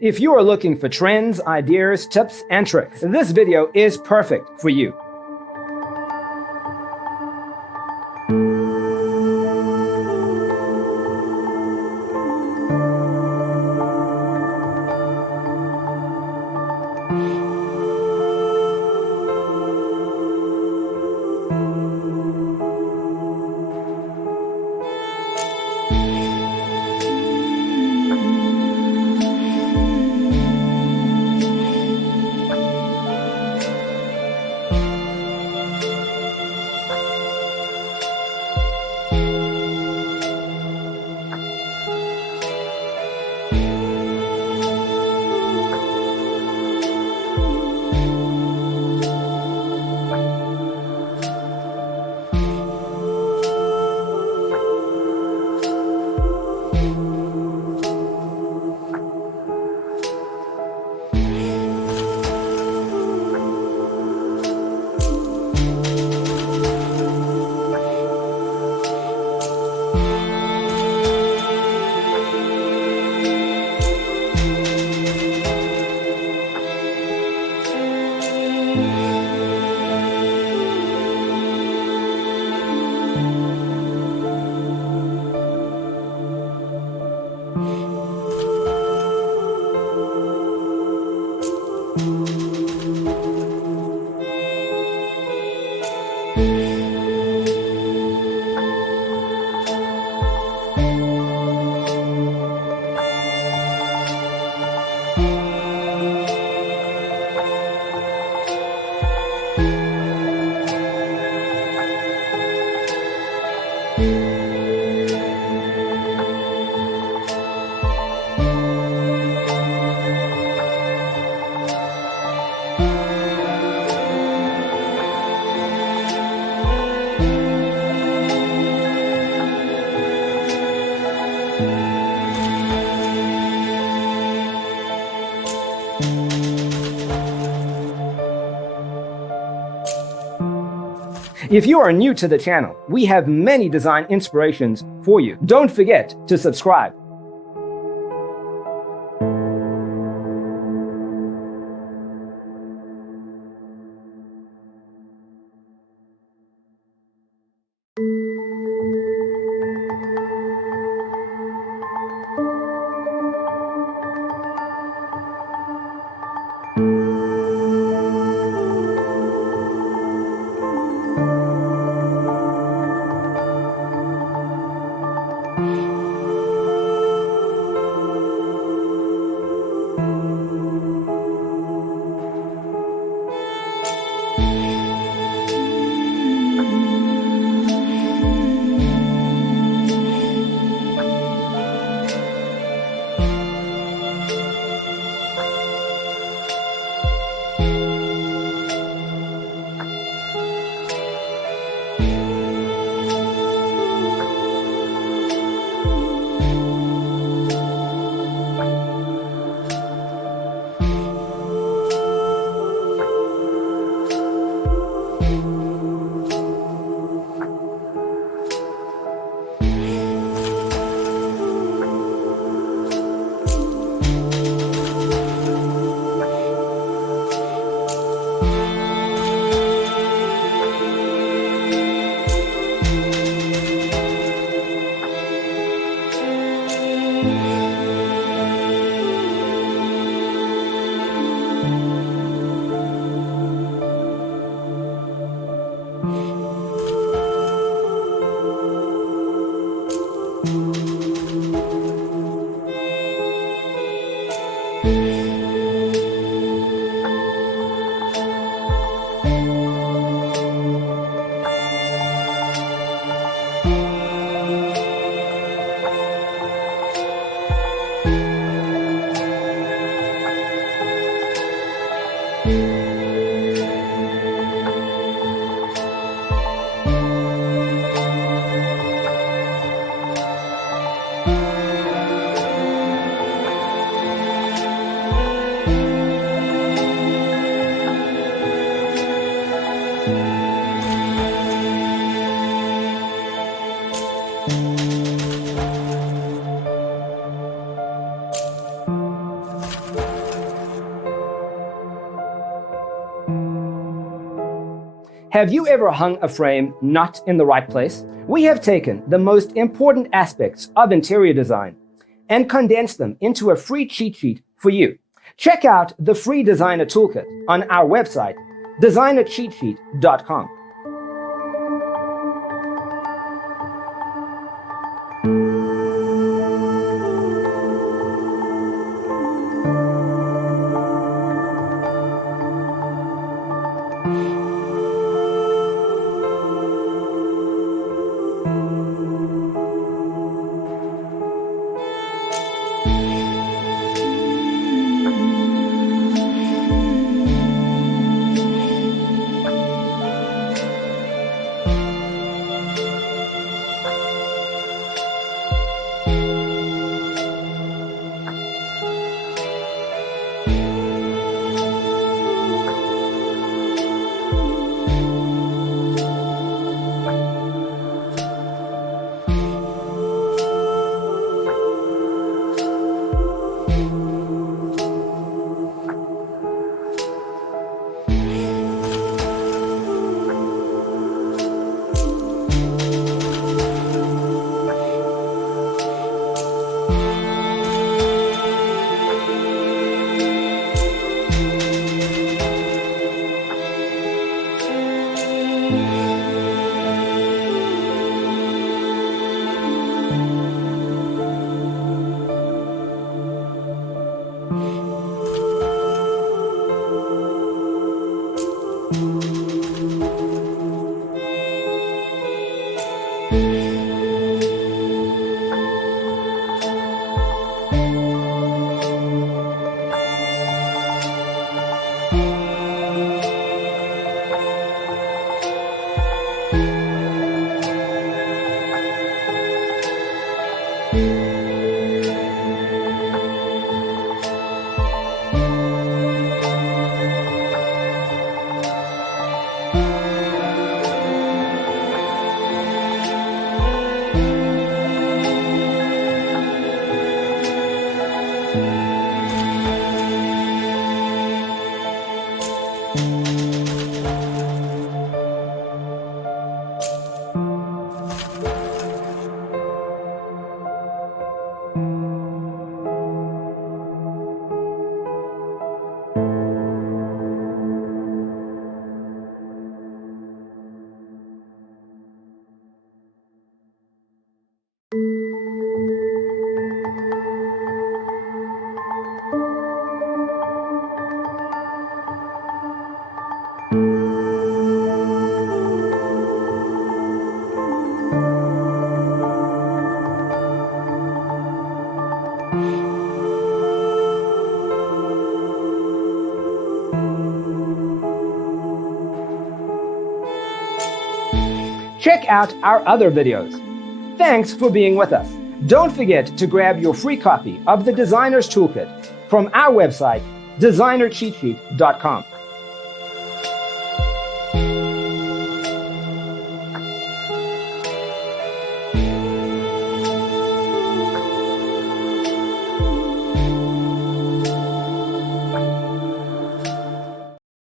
If you are looking for trends, ideas, tips, and tricks, this video is perfect for you. If you are new to the channel, we have many design inspirations for you. Don't forget to subscribe. Have you ever hung a frame not in the right place? We have taken the most important aspects of interior design and condensed them into a free cheat sheet for you. Check out the free designer toolkit on our website, designercheatsheet.com. Check out our other videos. Thanks for being with us. Don't forget to grab your free copy of the Designer's Toolkit from our website, designercheatsheet.com.